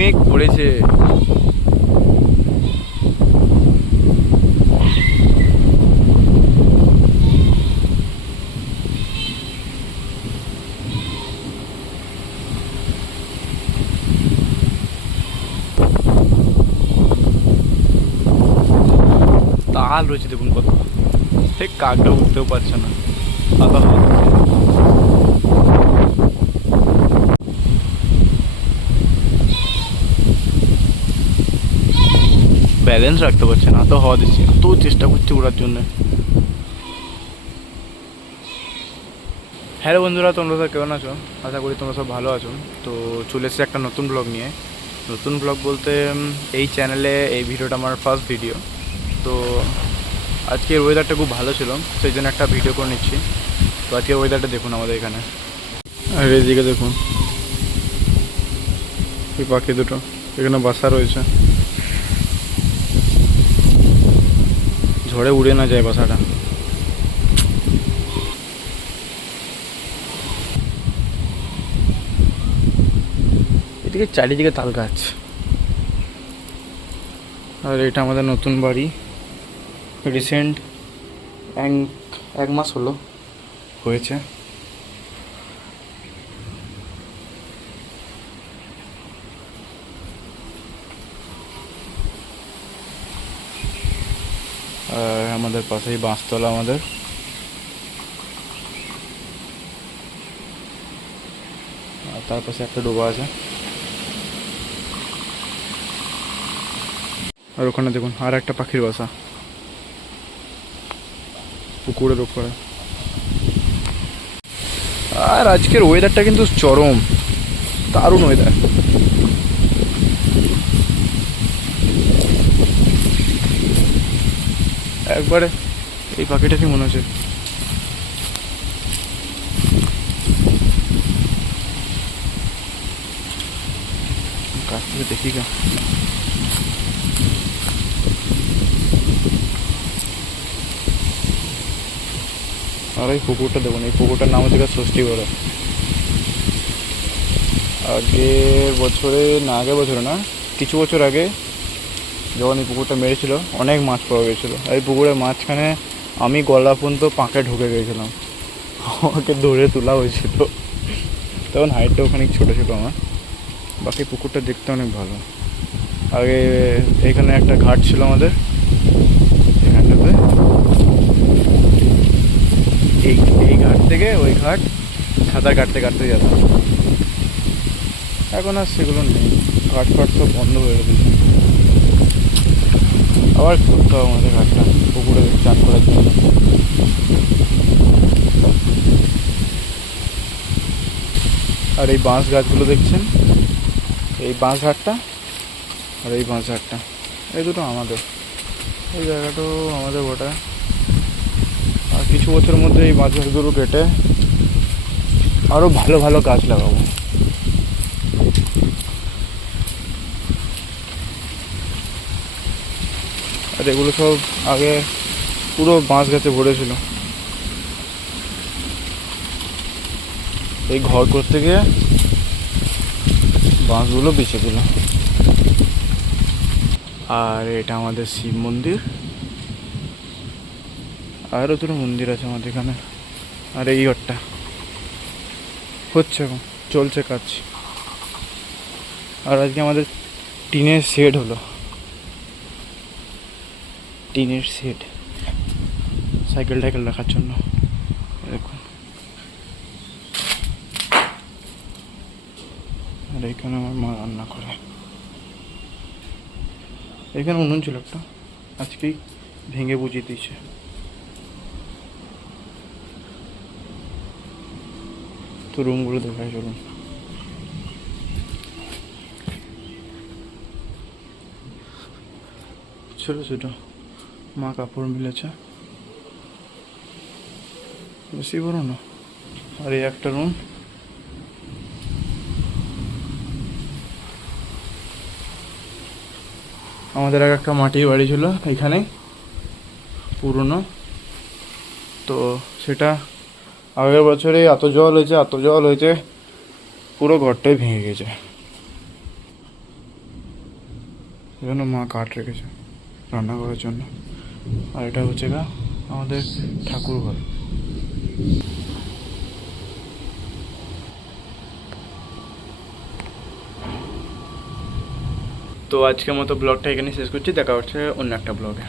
মেঘ পড়েছে। তাল রয়েছে দেখুন কত, ঠিক কাকটা উঠতেও পারছে না। ব্যালেন্স রাখতে পারছে না, এত হাওয়া দিচ্ছে, এত চেষ্টা করছে উড়ার জন্য। হ্যালো বন্ধুরা, তোমরা সব কেমন আছো? আশা করি তোমরা সব ভালো আছো। তো চলে এসেছি একটা নতুন ব্লগ নিয়ে। নতুন ব্লগ বলতে এই চ্যানেলে এই ভিডিওটা আমার ফার্স্ট ভিডিও। তো আজকের ওয়েদারটা খুব ভালো ছিল, সেই জন্য একটা ভিডিও করে নিচ্ছি। তো আজকের ওয়েদারটা দেখুন আমাদের এখানে, আর এদিকে দেখুন এই পাখি দুটো এখানে বাসা রয়েছে, ঝড়ে উড়ে না যায় বাসাটা। এদিকে চারিদিকে তাল গাছ। আর এটা আমাদের নতুন বাড়ি, রিসেন্ট এক মাস হলো হয়েছে। আর আমাদের পাশেই বাঁশতলা আমাদের। আর তার পাশে একটা ডোবা আছে। আর ওখানে দেখুন আর একটা পাখির বাসা পুকুরের ওপরে। আর আজকের ওয়েদারটা কিন্তু চরম, দারুণ ওয়েদার। একবারে এই পাখিটাকে মনে হচ্ছে কাছ থেকে দেখি গা। আর এই পুকুরটা দেখুন, এই পুকুরটার নাম হচ্ছে ষষ্ঠী গড়া। আগের বছরে না, আগের বছরে না, কিছু বছর আগে যখন এই পুকুরটা মেরেছিল অনেক মাছ পাওয়া গেছিলো। এই পুকুরের মাঝখানে আমি গলা পর্যন্ত পাঁকে ঢুকে গিয়েছিলাম, আমাকে ধরে তোলা হয়েছিল। তখন হাইটটা ওখানে ছোটো ছোটো আমার। বাকি পুকুরটা দেখতে অনেক ভালো। আগে এখানে একটা ঘাট ছিল আমাদের, এখানটাতে এই ঘাট থেকে ওই ঘাট সাঁতার কাটতে কাটতে যেতাম। এখন আর সেগুলো নেই, ঘাট ফাট সব বন্ধ হয়ে গেছে। আবার করতে হবে আমাদের ঘাটটা পুকুরে চান করার জন্য। আর এই বাঁশ গাছগুলো দেখছেন, এই বাঁশ ঘাটটা আর এই বাঁশ ঘাটটা, এই দুটো আমাদের। এই জায়গাটাও আমাদের গোটা। আর কিছু বছরের মধ্যে এই বাঁশ গাছগুলো কেটে আরও ভালো ভালো গাছ লাগাবো। আর এগুলো সব আগে পুরো বাঁশ গাছে ভরেছিল। এই ঘর করতে গিয়ে বাঁশগুলো বেঁচে দিল। আর এটা আমাদের শিব মন্দির। আরও দুটো মন্দির আছে আমাদের এখানে। আর এই ঘরটা হচ্ছে এখন চলছে কাজ। আর আজকে আমাদের টিনের শেড হলো, টিনের শেড সাইকেল টাইকেল রাখার জন্য। দেখুন, আর এইখানে আমার মা রান্না করে। এখানে উনুন ছিল একটা, আজকেই ভেঙে বুঝিয়ে দিয়েছে। তো রুমগুলো দেখায় চলুন। ছোটো ছোটো মা কাপড় মিলেছে, বেশি বড় না। আর এই একটা রুম। আমাদের আগে একটা মাটির বাড়ি ছিল এখানে পুরনো, তো সেটা আগের বছরে এত জল হয়েছে পুরো ঘরটাই ভেঙে গেছে। এই জন্য মা কাঠ রেখেছে রান্না করার জন্য। আর এটা হচ্ছে গা আমাদের ঠাকুর ঘর। তো আজকের মতো ব্লগটা এখানে শেষ করছি, দেখা হচ্ছে অন্য একটা ব্লগে।